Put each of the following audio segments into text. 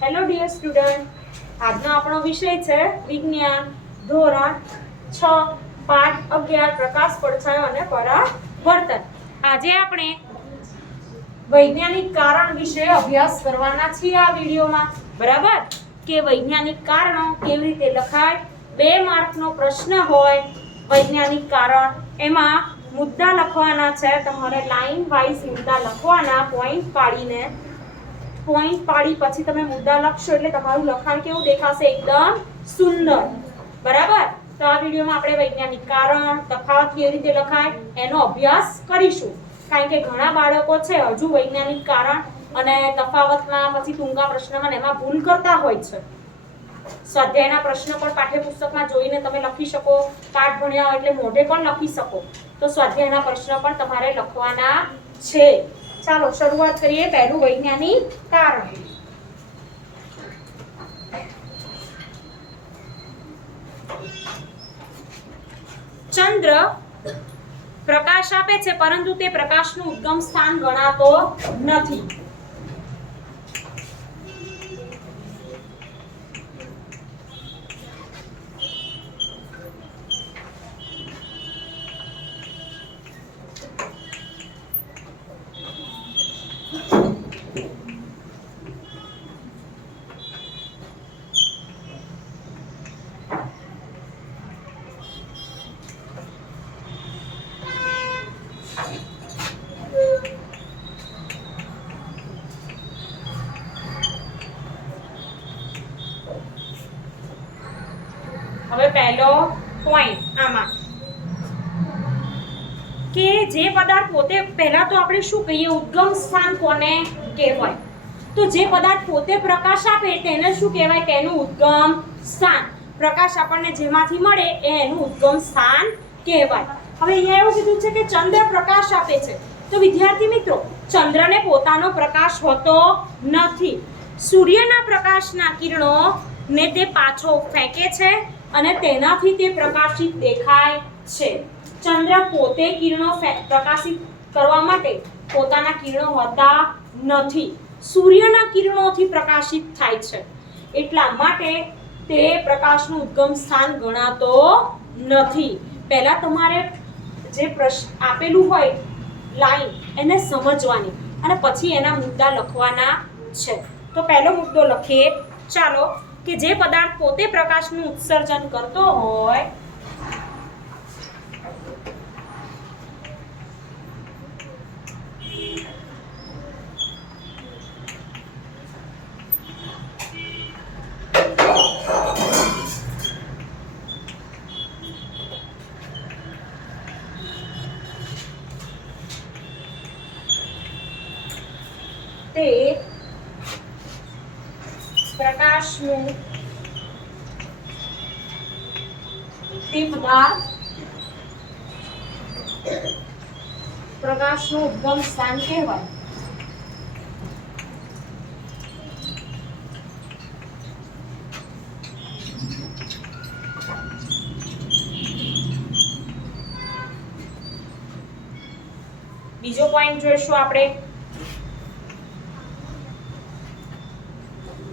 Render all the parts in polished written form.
Hello dear student, આજનો આપણો વિષય છે વિજ્ઞાન ધોરણ 6 પાઠ 11 પ્રકાશ પડછાયો અને પરાવર્તન। આજે આપણે વૈજ્ઞાનિક કારણ વિશે અભ્યાસ કરવાના છીએ આ વિડિયોમાં। બરાબર કે વૈજ્ઞાનિક કારણો કેવી રીતે લખાય। 2 માર્કનો પ્રશ્ન હોય વૈજ્ઞાનિક કારણ, એમાં મુદ્દા લખવાના છે। તમારે લાઈન વાઇઝ મુદ્દા લખવાના, પોઈન્ટ પાડી પછી તમે મુદ્દા લખશો એટલે તમારું લખાણ કેવું દેખાશે, એકદમ સુંદર। બરાબર, તો આ વિડિયોમાં આપણે વૈજ્ઞાનિક કારણ, તફાવત કેવી રીતે લખાય એનો અભ્યાસ કરીશું। કારણ કે ઘણા બાળકો છે હજુ વૈજ્ઞાનિક કારણ અને તફાવતમાં પછી ટૂંકા પ્રશ્નમાં એમાં ભૂલ કરતા હોય છે। સ્વાધ્યાયના પ્રશ્ન પણ પાઠ્યપુસ્તકમાં જોઈને તમે લખી શકો, પાઠ ભણ્યા હોય એટલે મોઢે પણ લખી શકો। તો સ્વાધ્યાયના પ્રશ્ન પણ તમારે લખવાના છે। ચાલો શરૂઆત કરીએ। પહેલું વૈજ્ઞાનિક કારણ। ચંદ્ર પ્રકાશ આપે છે પરંતુ તે પ્રકાશનું ઉદ્ગમ સ્થાન ગણાતો નથી। હવે પહેલો પોઈન્ટ આમાં કે જે પદાર્થ પોતે, પહેલા તો આપણે શું કહીએ, ઉદ્ગમ સ્થાન કોને કહેવાય? તો જે પદાર્થ પોતે પ્રકાશ આપે તેને શું કહેવાય? તેનું ઉદ્ગમ સ્થાન। પ્રકાશ આપણને જેમાંથી મળે એ એનું ઉદ્ગમ સ્થાન કહેવાય। હવે અહીંયા એવું કીધું છે કે ચંદ્ર પ્રકાશ આપે છે, તો વિદ્યાર્થી મિત્રો ચંદ્રને પોતાનો પ્રકાશ હોતો નથી। સૂર્યના પ્રકાશના કિરણો ને તે પાછો ફેંકે છે અને તેનાથી તે પ્રકાશિત દેખાય છે। ચંદ્ર પોતે કિરણો પ્રકાશિત કરવા માટે પોતાના કિરણો હોતા નથી, સૂર્યના કિરણોથી પ્રકાશિત થાય છે, એટલા માટે તે પ્રકાશનું ઉદ્ગમ સ્થાન ગણાતો નથી। પહેલા તમારે જે પ્રશ્ન આપેલું હોય લાઈન એને સમજવાની અને પછી એના મુદ્દા લખવાના છે। તો પહેલો મુદ્દો લખીએ ચાલો, કે જે પદાર્થ પોતે પ્રકાશનું ઉત્સર્જન કરતો હોય તે પ્રકાશનું પ્રકાશનું ઉદ્ગમ સ્થાન કહેવાય। બીજો પોઈન્ટ જોઈશું આપણે,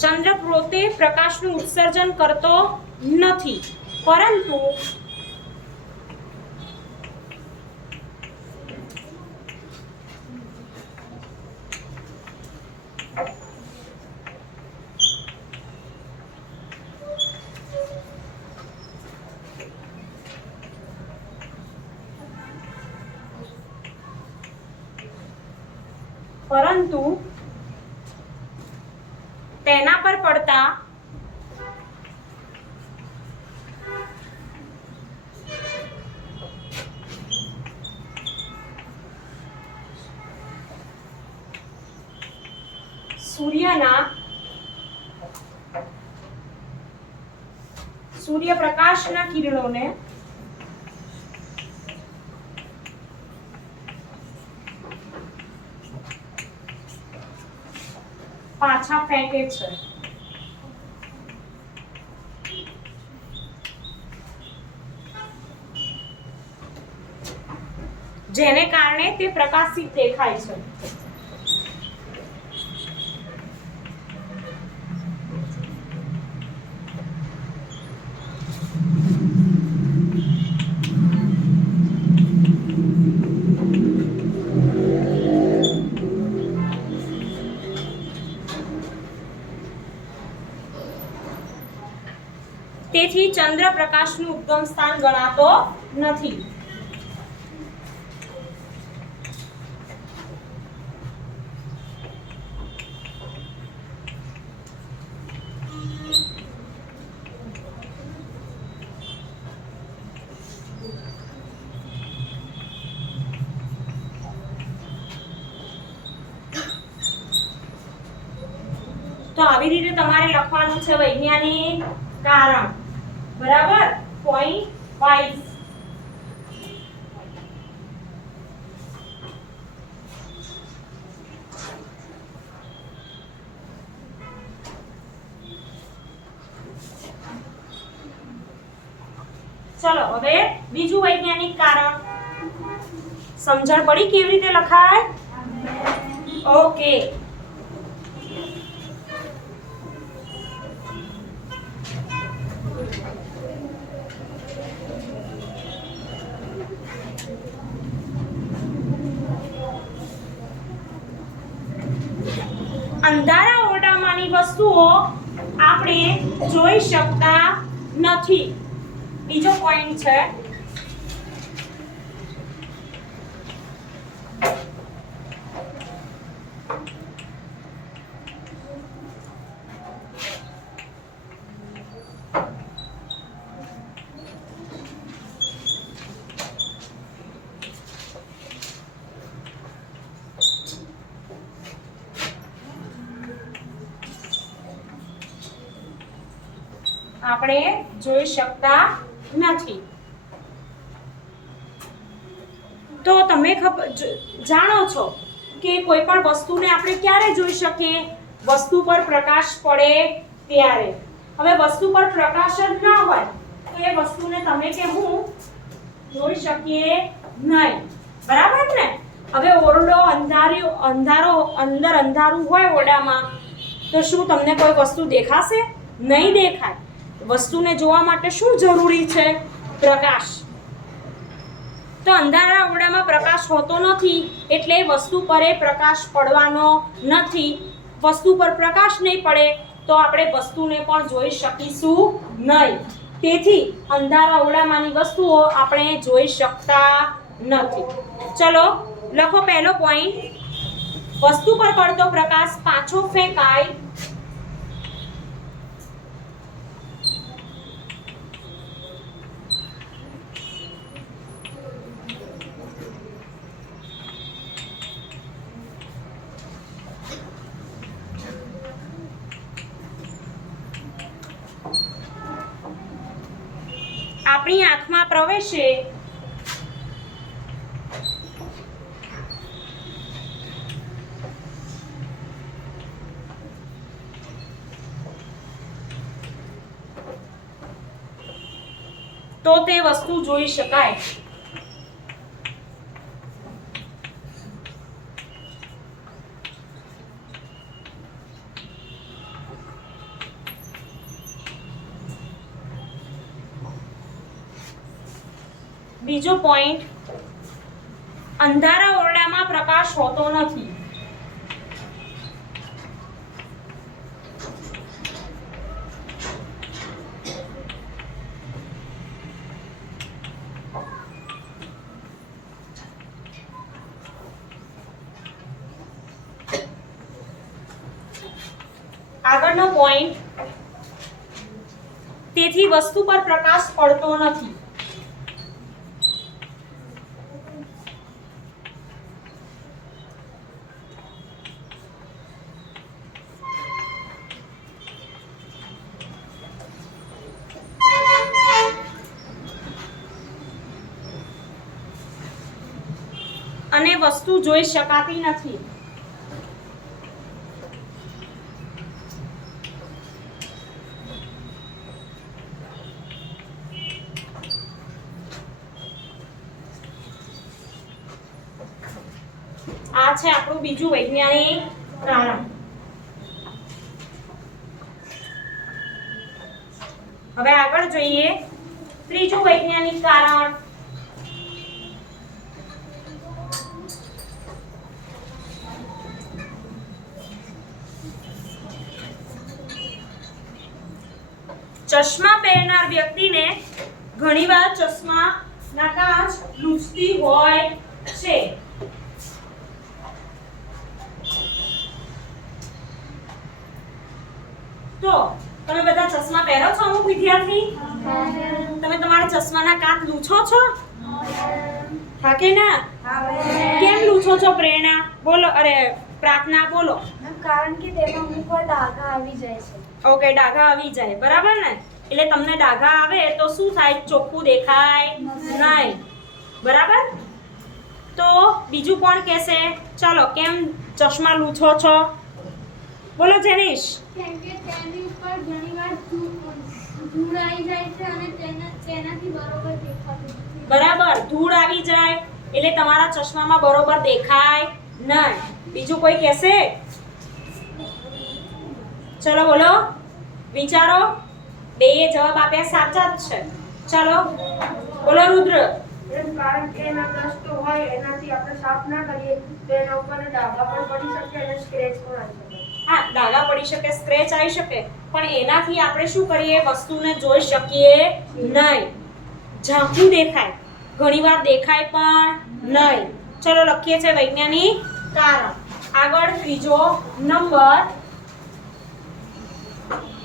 ચંદ્ર પોતે પ્રકાશનું ઉત્સર્જન કરતો નથી પરંતુ તેના પર પડતા સૂર્યપ્રકાશના કિરણોને પાછા ફેંકે છે। જેને કારણે તે પ્રકાશિત દેખાય છે। તેથી ચંદ્ર પ્રકાશનું ઉદ્ગમ સ્થાન ગણાતો નથી. તો આવી રીતે તમારે લખવાનું છે વૈજ્ઞાનિક કારણ. બરાબર, પોઈન્ટ વાઇઝ. ચલો હવે બીજું વૈજ્ઞાનિક કારણ. સમજણ પડી કેવી રીતે લખાય? ઓકે. અંધારા ઓરડામાંની વસ્તુઓ આપણે જોઈ શકતા નથી. બીજો પોઈન્ટ છે આપણે જોઈ શકતા નથી. તો તમે જાણો છો કે કોઈ પણ વસ્તુને આપણે ક્યારે જોઈ શકીએ? વસ્તુ પર પ્રકાશ પડે ત્યારે. હવે વસ્તુ પર પ્રકાશ જ ના હોય તો એ વસ્તુને તમે કે હું જોઈ શકીએ નહીં. બરાબર ને? હવે ઓરડો અંધારો અંદર અંધારું હોય ઓરડામાં તો શું તમને કોઈ વસ્તુ દેખાશે? નહીં દેખાય. વસ્તુને જોવા માટે શું જરૂરી છે? પ્રકાશ. તો અંધારા ઓરડામાં પ્રકાશ હોતો નથી એટલે વસ્તુ પર પ્રકાશ પડવાનો નથી. વસ્તુ પર પ્રકાશ નહીં પડે તો આપણે વસ્તુને પણ જોઈ શકીશું નહીં. તેથી અંધારા ઓરડામાંની વસ્તુઓ આપણે જોઈ શકતા નથી. ચલો લખો પહેલો પોઈન્ટ. વસ્તુ પર પડતો પ્રકાશ પાછો ફેંકાય આપણી આંખમાં પ્રવેશે તો તે વસ્તુ જોઈ શકાય. બીજો પોઈન્ટ. અંધારા ઓરડામાં પ્રકાશ હોતો નથી. આગળનો પોઈન્ટ. તેથી વસ્તુ પર પ્રકાશ પડતો નથી. અને વસ્તુ જોઈ શકાતી નથી. આ છે આપણું બીજું વૈજ્ઞાનિક કારણ. હવે આગળ જોઈએ ત્રીજું વૈજ્ઞાનિક કારણ. ચશ્મા પહેરનાર વ્યક્તિને ઘણીવાર ચશ્માના કાચ લૂછતી હોય છે. તો તમે બધા ચશ્મા પહેરો છો? અમુક વિદ્યાર્થી તમે તમારા ચશ્માના કાચ લૂછો છો? હા કે ના? કેમ લૂછો છો પ્રેરણા? બોલો. અરે પ્રાર્થના બોલો. કારણ કે તેમાં અમુક વાર ડાઘા આવી જાય છે. ઓકે, ડાઘા આવી જાય, બરાબર ને? એટલે તમને ડાઘા આવે તો શું થાય? ચોખ્ખું દેખાય નહીં, બરાબર? તો બીજું કોણ કહેશે? ચાલો, કેમ ચશ્મા લૂછો છો? બોલો જેનિશ. કેમ કે તેની ઉપર ઘણીવાર ધૂળ આવી જાય છે અને તેનાથી બરોબર દેખાતું નથી. બરાબર, ધૂળ આવી જાય એટલે તમારા ચશ્મામાં બરોબર દેખાય નહીં. બીજું કોઈ કહેશે? ચલો બોલો, વિચારો. બે જવાબ આપ્યા સાચા જ છે. ચાલો બોલો રુદ્ર. કારણ કે એના દસ્તો હોય એનાથી આપણે સાફ ના કરીએ તો એના ઉપર ડાઘા પણ પડી શકે અને સ્ક્રેચ પણ આવી શકે. હા, ડાઘા પડી શકે, સ્ક્રેચ આવી શકે, પણ એનાથી આપણે શું કરીએ? વસ્તુને જોઈ શકીએ નહીં. ઝાંખું દેખાય, ઘણીવાર દેખાય પણ નહીં. ચલો લખીએ છે વૈજ્ઞાનિક કારણ. આગળ ત્રીજો નંબર.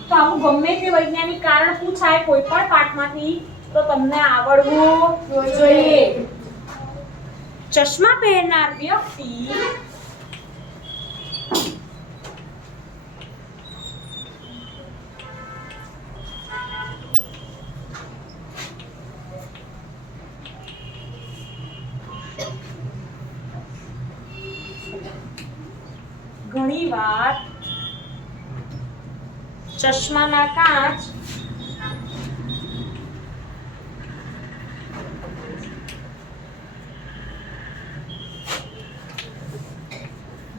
તો આવું ગમે તે વૈજ્ઞાનિક કારણ પૂછાય કોઈ પણ પાઠમાંથી તો તમને આવડવું જોઈએ. ચશ્મા પહેરનાર વ્યક્તિ ઘણીવાર ચશ્માના કાચ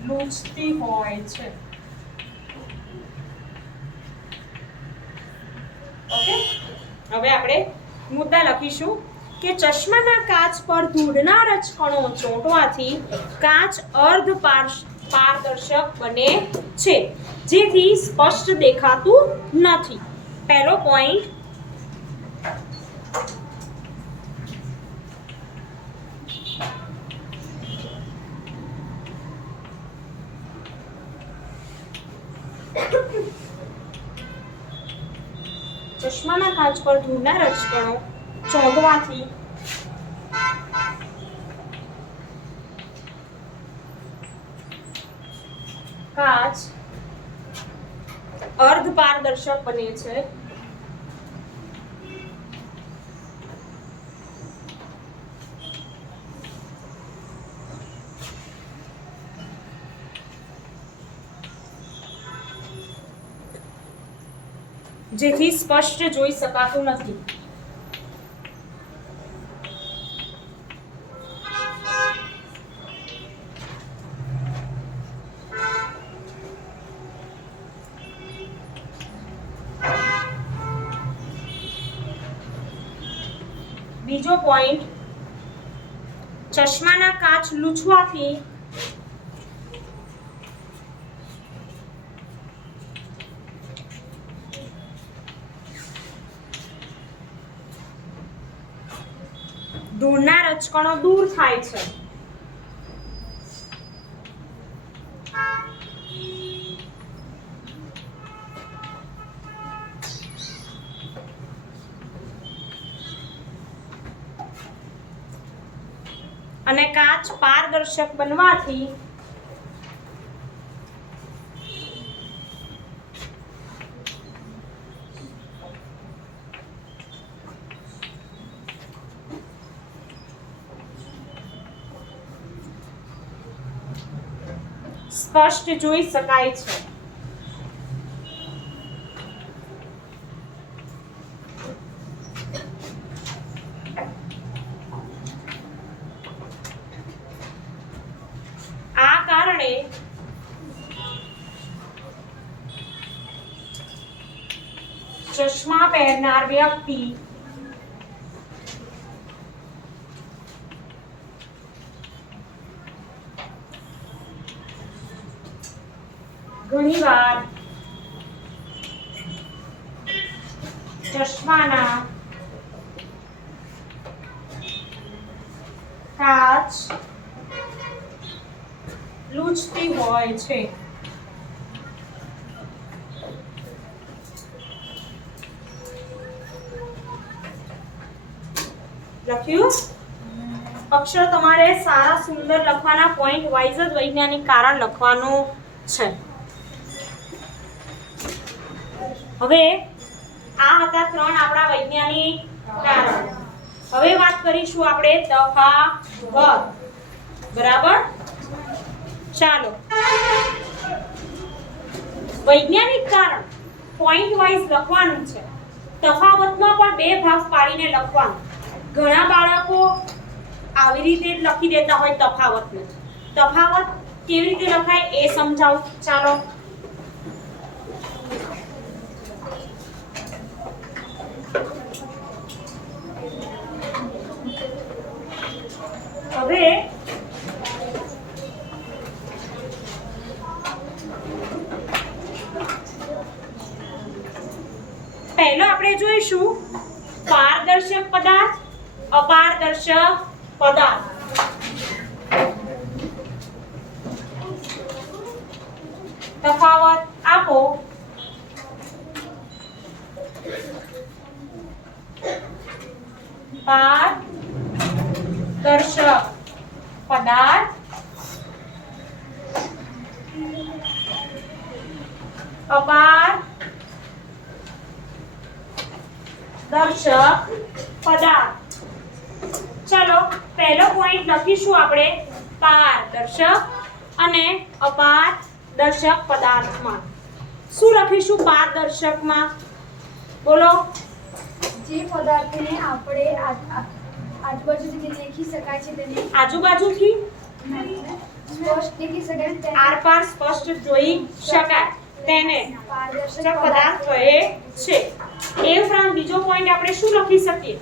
લૂછતી હોય છે. ઓકે, હવે આપણે મુદ્દા લખીશું કે ચશ્માના કાચ પર ધૂળના રજકણો ચોંટવાથી કાચ અર્ધ પારદર્શક બને છે, જેથી સ્પષ્ટ દેખાતું નથી. પહેલો પોઈન્ટ. ચશ્માના કાચ પર ધૂળના રજકણો ચોંટવાથી કાચ અર્ધ પારદર્શક બને છે. જેથી સ્પષ્ટ જોઈ શકાતું નથી. બીજો પોઈન્ટ. ચશ્માના કાચ લૂછવાથી ધૂળના રજકણો દૂર થાય છે. અને કાચ પારદર્શક બનવાથી સ્પષ્ટ જોઈ શકાય છે. આ કારણે ચશ્મા પહેરનાર વ્યક્તિ ઘણીવાર ચશ્માના કાચ લૂછતી હોય છે. લખ્યું? અક્ષર તમારે સારા સુંદર લખવાના, પોઈન્ટ વાઇઝ જ વૈજ્ઞાનિક કારણ લખવાનું છે. હવે આ હતા 3 આપણા વૈજ્ઞાનિક કારણ. હવે વાત કરીશું આપણે તફાવત. બરાબર? ચાલો, વૈજ્ઞાનિક કારણ પોઈન્ટ વાઇઝ લખવાનું છે. તફાવતમાં પણ 2 ભાગ પાડીને લખવાનું. ઘણા બાળકો આવી રીતે જ લખી દેતા હોય તફાવતને. તફાવત કેવી રીતે લખાય એ સમજાવું. ચાલો, હવે પહેલો આપણે જોઈશું પારદર્શક પદાર્થ, અપારદર્શક પદાર્થ. તફાવત આપો. પારદર્શક પદાર્થ, અપારદર્શક પદાર્થ. ચલો, પહેલો પોઈન્ટ લખીશું આપણે પારદર્શક અને અપારદર્શક પદાર્થમાં. શું લખીશું પારદર્શકમાં? બોલો. જે પદાર્થને આપણે આજુબાજુથી દેખી શકાય છે તેને આજુબાજુથી સ્પષ્ટ દેખી શકાય તેને આરપાર સ્પષ્ટ જોઈ શકાય તેને પારદર્શક પદાર્થ કહે છે. એ ઉપરાંત બીજો પોઈન્ટ આપણે શું લખી શકીએ?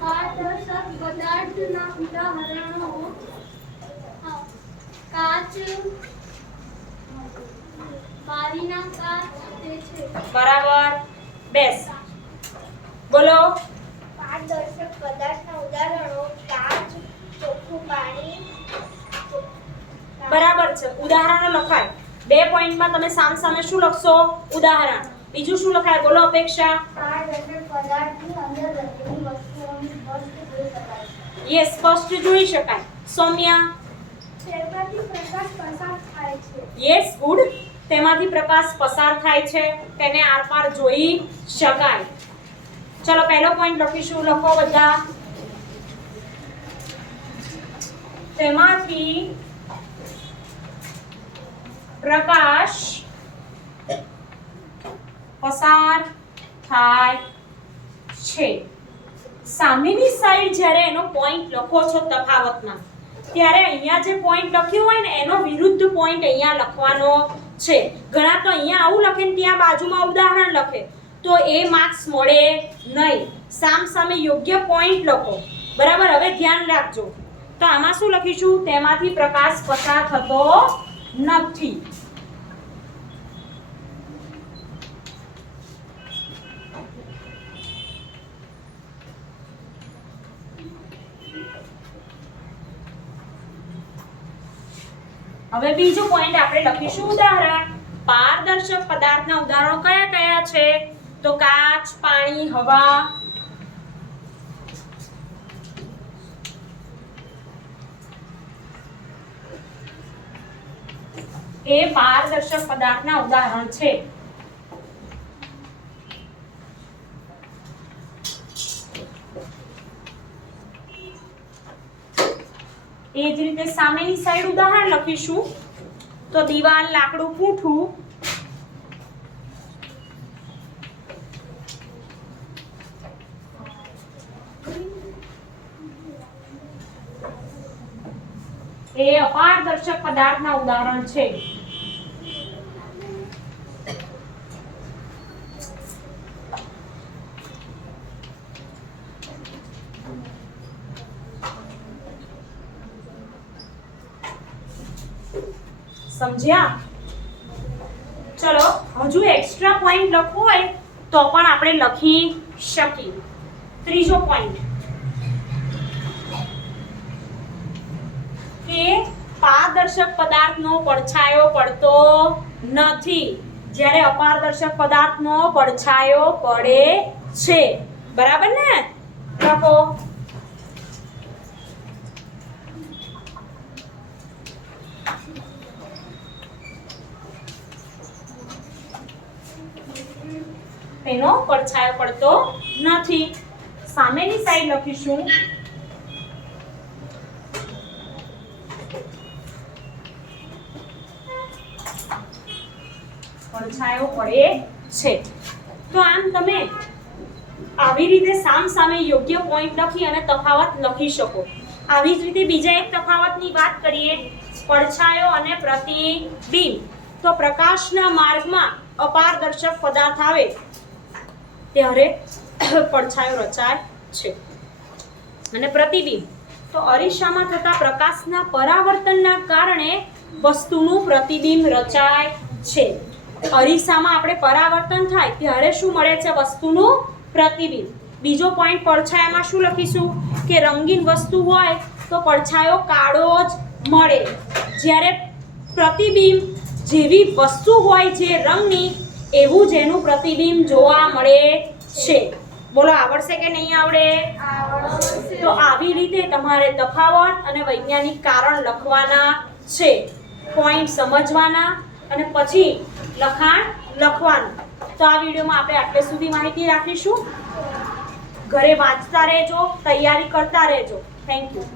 પારદર્શક પદાર્થના ઉદાહરણો કાચ, બારીના કાચ તે છે. બરાબર. બેસ. બોલો. પારદર્શક પદાર્થના ઉદાહરણો કાચ, ચોખ્ખું પાણી. બરાબર છે, ઉદાહરણો લખાય. 2 પોઈન્ટમાં તમે સામ સામે શું લખશો? ઉદાહરણ. બીજું શું લખાય? બોલો અપેક્ષા. પારદર્શક પદાર્થની અંદર રહેલી વસ્તુઓને સ્પષ્ટ જોઈ શકાય છે. યસ, સ્પષ્ટ જોઈ શકાય. સૌમ્યા. તેમાંથી પ્રકાશ પસાર થાય છે. Yes, good. તેમાંથી પ્રકાશ પસાર થાય છે, તેને આરપાર જોઈ શકાય. ચલો, પહેલો પોઈન્ટ લખીશું. લખો બધા. તેમાંથી પ્રકાશ પસાર થાય છે. સામેની સાઈડ જ્યારે એનો પોઈન્ટ લખો છો તફાવતમાં, ત્યારે અહીંયા જે પોઈન્ટ લખ્યો હોય ને એનો વિરુદ્ધ પોઈન્ટ અહીંયા લખવાનો છે. ઘણા તો અહીંયા આવું લખે ને ત્યાં બાજુમાં ઉદાહરણ લખે, તો એ માર્ક્સ મળે નહીં. સામ સામે યોગ્ય પોઈન્ટ લખો. બરાબર? હવે ધ્યાન રાખજો. તો આમાં શું લખીશું? તેમાંથી પ્રકાશ પસાર થતો નથી. હવે બીજો પોઈન્ટ આપણે લખીશું ઉદાહરણ. પારદર્શક પદાર્થના ઉદાહરણો કયા કયા છે? તો કાચ, પાણી, હવા. એ પારદર્શક પદાર્થના ઉદાહરણ છે. એ જ રીતે સામેની સાઈડ ઉદાહરણ લખીશું. તો દીવાલ, લાકડું, પૂંઠું. એ અપારદર્શક પદાર્થના ઉદાહરણ છે. સમજ્યા? ચલો, હજુ એક્સ્ટ્રા પોઈન્ટ લખવું હોય તો પણ આપણે લખી શકીએ. ત્રીજો પોઈન્ટ કે પારદર્શક પદાર્થનો પડછાયો પડતો નથી, જ્યારે અપારદર્શક પદાર્થનો પડછાયો પડે છે. બરાબર ને? લખો. તેનો પડછાયો પડતો નથી. સામેની સાઈડ લખીશું પડછાયો પડે છે. તો આમ તમે આવી રીતે સામ સામે યોગ્ય પોઈન્ટ લખી અને તફાવત લખી શકો. આવી જ રીતે બીજા એક તફાવતની વાત કરીએ, પડછાયો અને પ્રતિબિંબ. તો પ્રકાશના માર્ગમાં અપારદર્શક પદાર્થ આવે ત્યારે પડછાયો રચાય છે. અને પ્રતિબિંબ તો અરીસામાં થતા પ્રકાશના પરાવર્તનના કારણે વસ્તુનું પ્રતિબિંબ રચાય છે. અરીસામાં આપણે પરાવર્તન થાય ત્યારે શું મળે છે? વસ્તુનું પ્રતિબિંબ. બીજો પોઈન્ટ પડછાયામાં શું લખીશું કે રંગીન વસ્તુ હોય તો પડછાયો કાળો જ મળે, જ્યારે પ્રતિબિંબ જેવી વસ્તુ હોય જે રંગની એવું જ એનું પ્રતિબિંબ જોવા મળે છે. બોલો, આવડશે કે નહીં આવડે? તો આવી રીતે તમારે તફાવત અને વૈજ્ઞાનિક કારણ લખવાના છે, પોઈન્ટ સમજવાના અને પછી લખાણ લખવાનું. તો આ વિડીયોમાં આપણે આટલે સુધી માહિતી રાખીશું. ઘરે વાંચતા રહેજો, તૈયારી કરતા રહેજો. Thank you.